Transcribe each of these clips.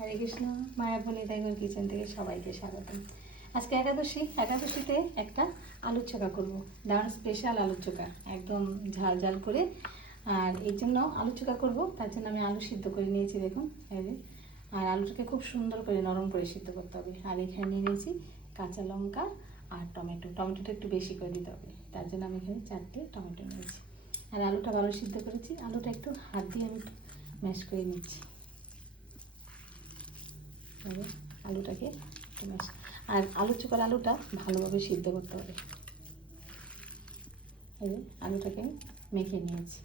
হরে Krishna. মায়াবনী tiger kitchen থেকে সবাইকে স্বাগতম। আজকে একাদশীতে একটা আলুর চোখা করবো, দারুণ স্পেশাল আলুর চোখা, একদম ঝাল ঝাল করে। আর এই জন্য আলুর চোখা করবো, তার জন্য আমি আলু সিদ্ধ করে নিয়েছি, দেখুন এই যে। আর আলুটাকে খুব সুন্দর করে নরম করে সিদ্ধ করতে হবে। আর এখানে নিয়ে নিয়েছি কাঁচা লঙ্কা আর টমেটোটা একটু বেশি করে দিতে হবে, তার জন্য আমি এখানে 4টে টমেটো নিয়েছি। আর আলুটা ভালো সিদ্ধ করেছি, আলুটা একটু হাত দিয়ে আমি একটু ম্যাশ করে নিচ্ছি। আলুটাকে আর আলু চোখার আলুটা ভালোভাবে সিদ্ধ করতে হবে। এই যে আলুটাকে মেখে নিয়েছি,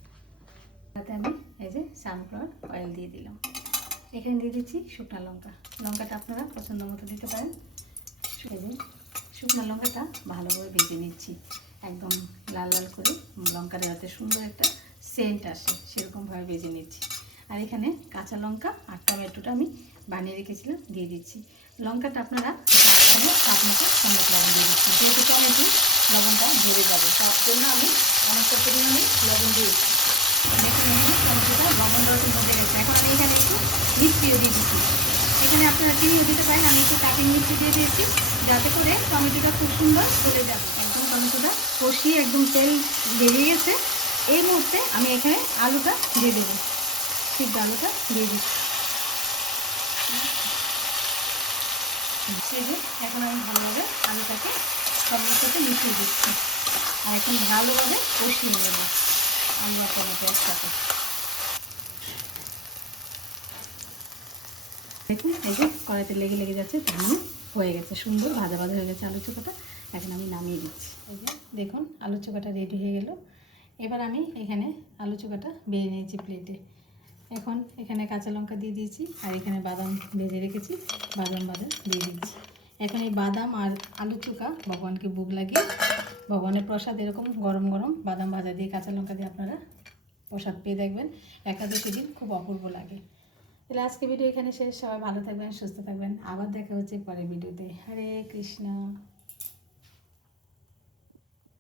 তাতে আমি এই যে সানফ্লাওয়ার অয়েল দিয়ে দিলাম। এখানে দিয়ে দিচ্ছি শুকনো লঙ্কা, লঙ্কাটা আপনারা পছন্দ মতো দিতে পারেন। এই যে শুকনো লঙ্কাটা ভালোভাবে ভেজে নিচ্ছি, একদম লাল লাল করে, লঙ্কাটা যাতে সুন্দর একটা সেন্ট আসে সেরকমভাবে ভেজে নিচ্ছি। আর এখানে কাঁচা লঙ্কা আর টমেটোটা আমি বানিয়ে রেখেছিলাম দিয়ে দিচ্ছি। লঙ্কাটা আপনারা এখানে স্বাদ মতো টমেটো লবণ দিয়ে দিচ্ছি, যেহেতু টমেটো লবণটা ধরে যাবে, তার জন্য আমি অনেকটা পরিমাণে লবণ দিয়েছি। দেখুন এখানে টমেটোটা লবণ রকম মধ্যে গেছে। এখন আমি এখানে একটু মিষ্টিও দিয়ে দিচ্ছি, এখানে আপনারা চিনিও দিতে পারেন। আমি একটু কাটিং মিষ্টি দিয়ে দিয়েছি, যাতে করে টমেটোটা খুব সুন্দর গলে যাবে। একদম টমেটোটা কষিয়ে একদম তেল বেরিয়ে গেছে। এই মুহূর্তে আমি এখানে আলুটা দিয়ে দেবো, সিদ্ধ আলুটা দিয়ে দিচ্ছি। সেই যে এখন আমি ভালোভাবে আলুটাকে টমেটোর সাথে মিশিয়ে দিচ্ছি, আর এখন ভালোভাবে কষিয়ে নেব আলু আর টমেটো একসাথে। দেখুন এই যে কড়াইতে লেগে লেগে যাচ্ছে, তার মানে হয়ে গেছে, সুন্দর ভাজা ভাজা হয়ে গেছে আলু চোখাটা। এখন আমি নামিয়ে দিচ্ছি। এই যে দেখুন আলু চোখাটা রেডি হয়ে গেল। এবার আমি এখানে আলু চোখাটা বেড়ে নিয়েছি প্লেটে। এখন এখানে কাঁচা লঙ্কা দিয়ে দিয়েছি, আর এখানে বাদাম ভেজে রেখেছি, বাদাম দিয়ে দিচ্ছি। এখন এই বাদাম আর আলু চোখা ভগবানকে ভোগ লাগিয়ে, ভগবানের প্রসাদ এরকম গরম গরম বাদাম ভাজা দিয়ে কাঁচা লঙ্কা দিয়ে আপনারা প্রসাদ পেয়ে দেখবেন, একাদশী দিন খুব অপূর্ব লাগে। তাহলে আজকে ভিডিও এখানে শেষ। সবাই ভালো থাকবেন, সুস্থ থাকবেন, আবার দেখা হচ্ছে পরের ভিডিওতে। হরে কৃষ্ণ।